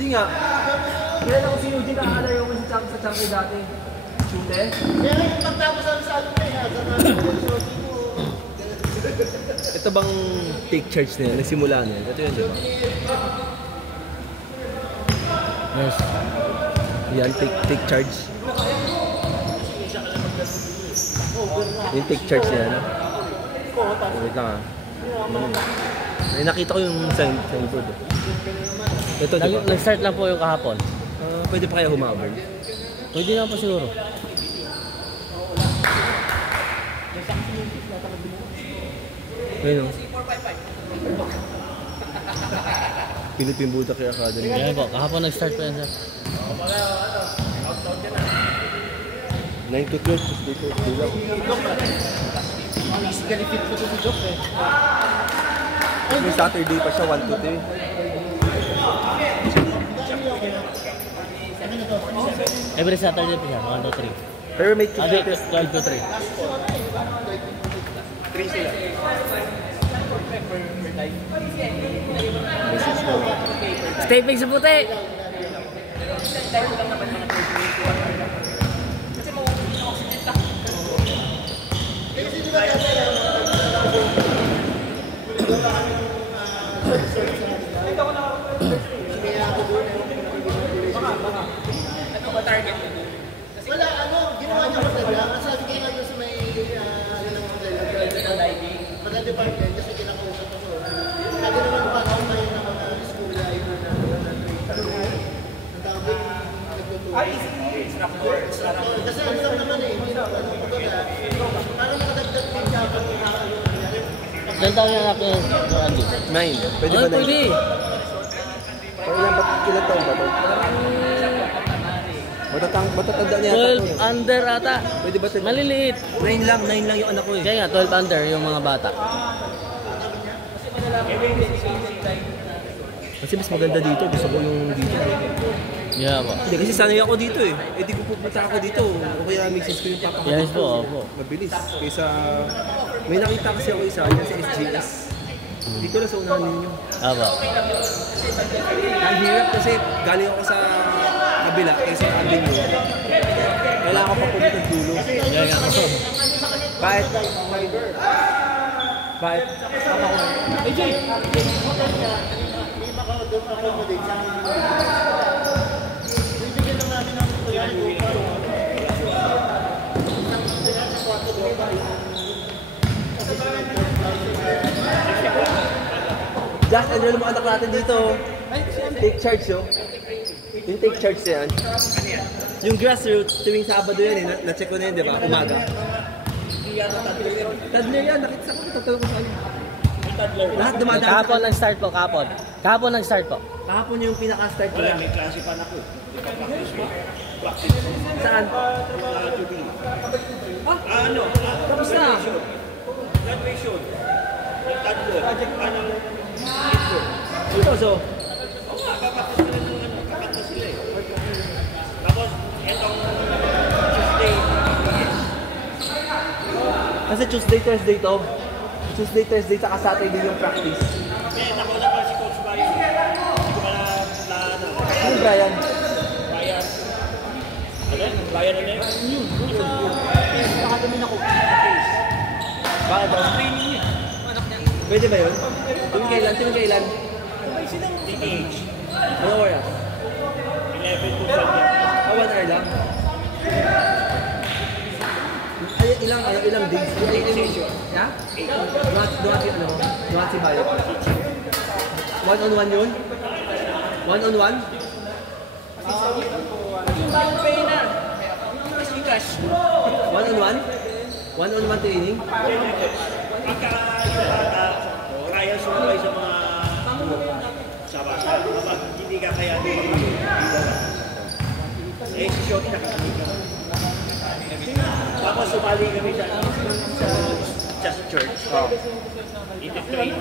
Hindi nga. Kailan ako si Eugene nakakalayo ko sa Champion dati. Shooter? Kaya yung pagtapos sa ano na yan, sa mga ito bang take charge na yan? Nagsimula na yan? Ito yun, diba? Yes. Yan, take charge. Yung take charge na yan. Wait lang ah. May nakita ko yung signboard. Ito, diba? Nag-start lang po yung kahapon. Pwede pa kaya humabol? Pwede naman po siguro. Ayun o. Philippine Budokai Academy. Yan po, kahapon nag-start po yan sir. 9 to 12, dito. physically fit ko to si Jock eh. May Saturday pa siya, 1 to 3. Every Saturday po siya, 1 to 3. Pero may 2 12 to 3. 3 sila. Stay fix sa puti! Ano ba target mo? Wala, ginawa niya maganda. Masabi kayo lang sa may mga department kasi kinakausap ko. Lagi naman pa ako tayo ng mga school life na ang dami nagtutulong. Kasi ano lang naman eh, hindi na parang nakadagdag din siya pag Ilan taon yung anak niya, Andy? 9. Pwede ba 9? Pwede. Ilan taon ba ito? Matatanda niya 12 under ata. Pwede ba ito? Maliliit. 9 lang yung anak ko eh. Kaya nga, 12 under yung mga bata. Kasi mas maganda dito, gusto ko yung dito. Yeah po. Hindi, kasi sanay ako dito eh. Eh di ko pupunta ako dito. O kaya misis ko yung papa ko Yes dito. po, opo. Mabilis. Kaysa, may nakita kasi ako isa, yan sa SGS. Dito na sa unahan ninyo. Aba. Ang hirap kasi galing ako sa kabila, kaysa sa avenue. Kailangan ko pa pumunta ng dulo. Yeah, yeah. Bakit? Bakit? Hey, Jay! May maka-accommodate sa bibigyan lang namin ng tuloy Jack, ano mo anak natin dito? Take charge yo. Yung take charge yan. Yung grassroots, tuwing Sabado yan eh. Na-check ko na yun, di ba? Umaga. Tadler yan, nakita ko, tatawag ko sa ano. Lahat dumadaan. Kahapon nag-start po, kahapon. Kahapon nag-start po. Kahapon yung pinaka-start ko. Wala, may klase pa na ko. Practice mo. Saan? Ano? Tapos na. Graduation. Nagtadlo. Anong intro? Ito, so. Oo nga, papapos na rin ng kakanta sila eh. Tapos, etong Tuesday. Kasi Tuesday, Thursday to. Tuesday, Thursday, saka Saturday yung practice. Eh, nakuha ko si Coach Bayo. Hindi ko pala na Ano Brian? Bayan. Ano? Bayan na yun? Nakadami na ko. Bakit daw? Pwede ba yun? Tuwing kailan? TTH. Ano oras? 11 to 12. 1 hour lang? Ay, ilang days? Yeah? Duhat si Bayo. One-on-one yun? One-on-one? One-on-one? One-on-one training? Kaya sumabay sa mga sabasa. Kapag hindi ka kaya eh, si Shoti nakakita. Tapos sumali kami sa church. In the train.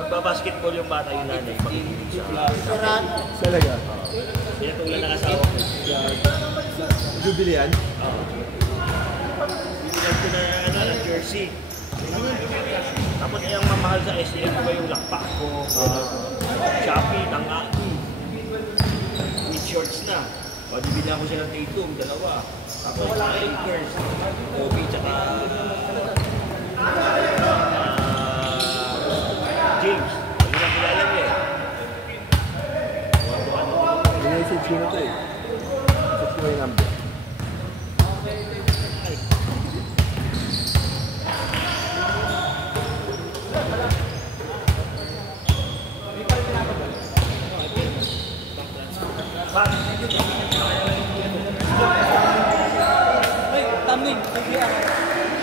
Magbabasketball yung bata yung nanay. Pag-ibig sa Talaga? pinatulan ng asawa ko. Jubilee yan? Binilag ko na jersey. Tapos yung mamahal sa SDM ko yung lakpak ko. Shopee, tanga. shorts na. O, di binila ko siya ng Tatum, dalawa. Tapos mga Lakers, Kobe, tsaka James. Hindi na kilala niya eh. Message ko na to eh. Message ko yung number.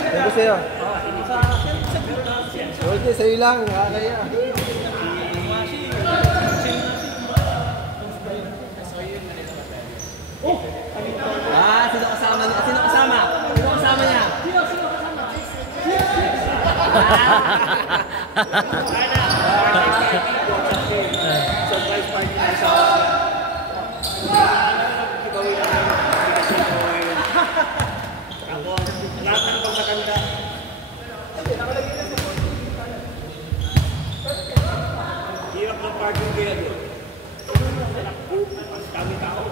Thank you sa'yo. Okay, sa'yo lang. Kaya. Sino kasama niya? Sino kasama? Sino kasama niya? Surprise party na sa ako, lahat ng pagkatanda. Hirap ng parking kaya doon. Dami tao.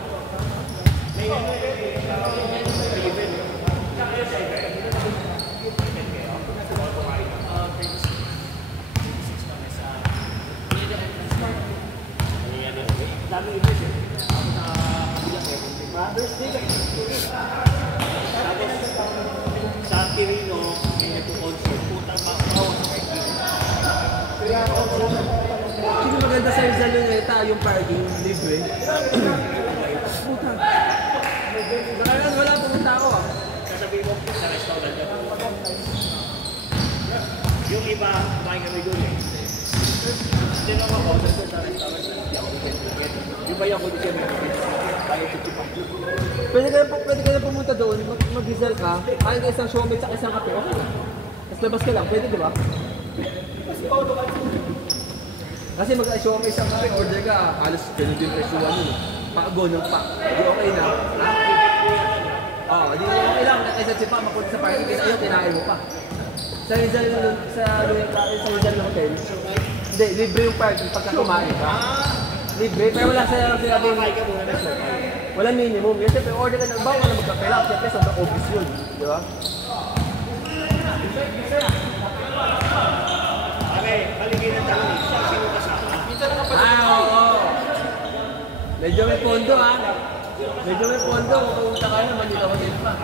Dami ibig eh. Tapos sa Pirino, may nagpo-concert. Putang makaw sa parking. Sino maganda sa Rizal Luneta, yung parking libre? Puta. Wala pumunta ako ah. Sasabihin mo sa restaurant niya. Yung iba, kumain kami doon eh. Hindi lang ako sa restaurant niya. Yung bayan ko dito Pwede ka na pumunta doon, mag-Rizal ka, kain ka isang showmate sa isang kape, okay lang. Tapos labas ka lang, pwede di ba? Kasi mag-showmate isang kape, order ka, halos ganun din presyuan yun. Pago ng pa, di okay na. Oo, di okay lang, kaysa siya pa, mapunta sa party, kasi ayaw, kinain mo pa. Sa Rizal Hotel, hindi, libre yung parking pagka kumain ka. Libre, pero wala sa sinabing wala minimum. Kasi siyempre order ka ng bawa na magkapela. Siyempre sobrang obvious yun. Di ba? Okay, paligid ng tanong. Sino kasama? Oo. Medyo may pondo ha. Medyo may pondo. Kung pumunta ka naman, dito ka din pa.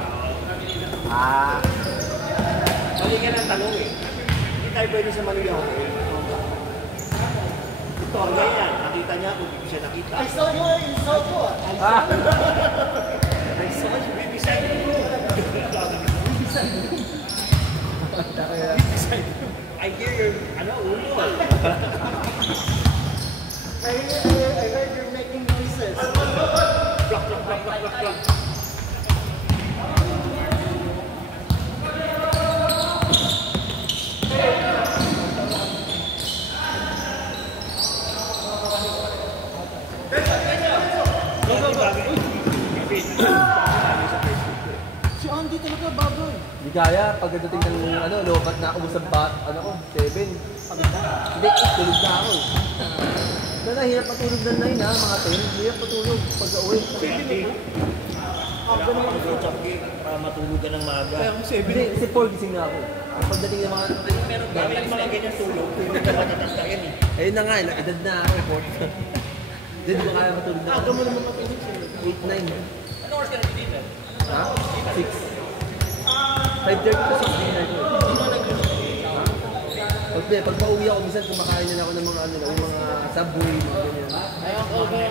Paligid ng tanong eh. Hindi tayo pwede sa Manila Hotel. Torna yan. Nakita niya kung hindi siya nakita. I saw you in Soho. I saw you. Bibisay mo. I hear your, ulo. I heard you're making noises. Plak, plak, plak, plak, plak, plak. Si Andy talaga baboy. Di kaya, pagdating ng lobat na ako sa 7. Hindi, tulog na ako. Hirap patulog ng 9 ha, mga 10. Hirap patulog pag-uwi. Para matulog ka ng maaga. Hindi, kasi 4 gising na ako. Pagdating ng mga... Dami ng mga ganyan tulog. Hindi ka matatanda yan eh. Ayun na nga, edad na ako, 4. Hindi ko kaya matulog na ako. Aga mo naman matulog siya. 8, 9. Ano oras ka na dito? Ha? 6. 5:30 to 6 dinner ko. Pag pauwi ako, minsan kumakain na ako ng mga yung mga Subway, mga ganyan.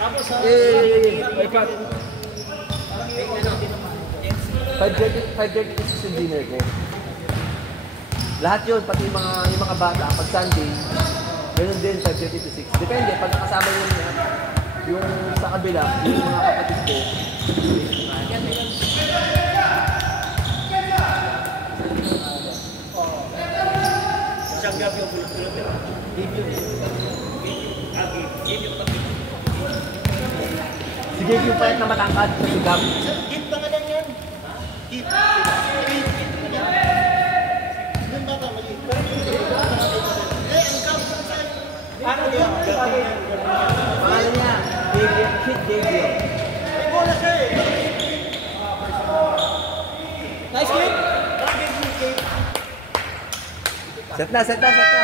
Tapos 5:30 to 6 yung dinner ko. Lahat yun, pati yung mga bata, pag Sunday, ganun din, 5:30 to 6. Depende, pag nakasama yung sa kabila, yung mga kapatid ko. Isang gabi yung pulot-pulot eh. Sige, yung payat na matangkad sa sigam. Git ba nga lang yan? Git. Doon ba ka mali? Ang kampo sa... Ano yan? Kid Gabriel. May bola siya eh. Nice kick! Set na, set na, set na.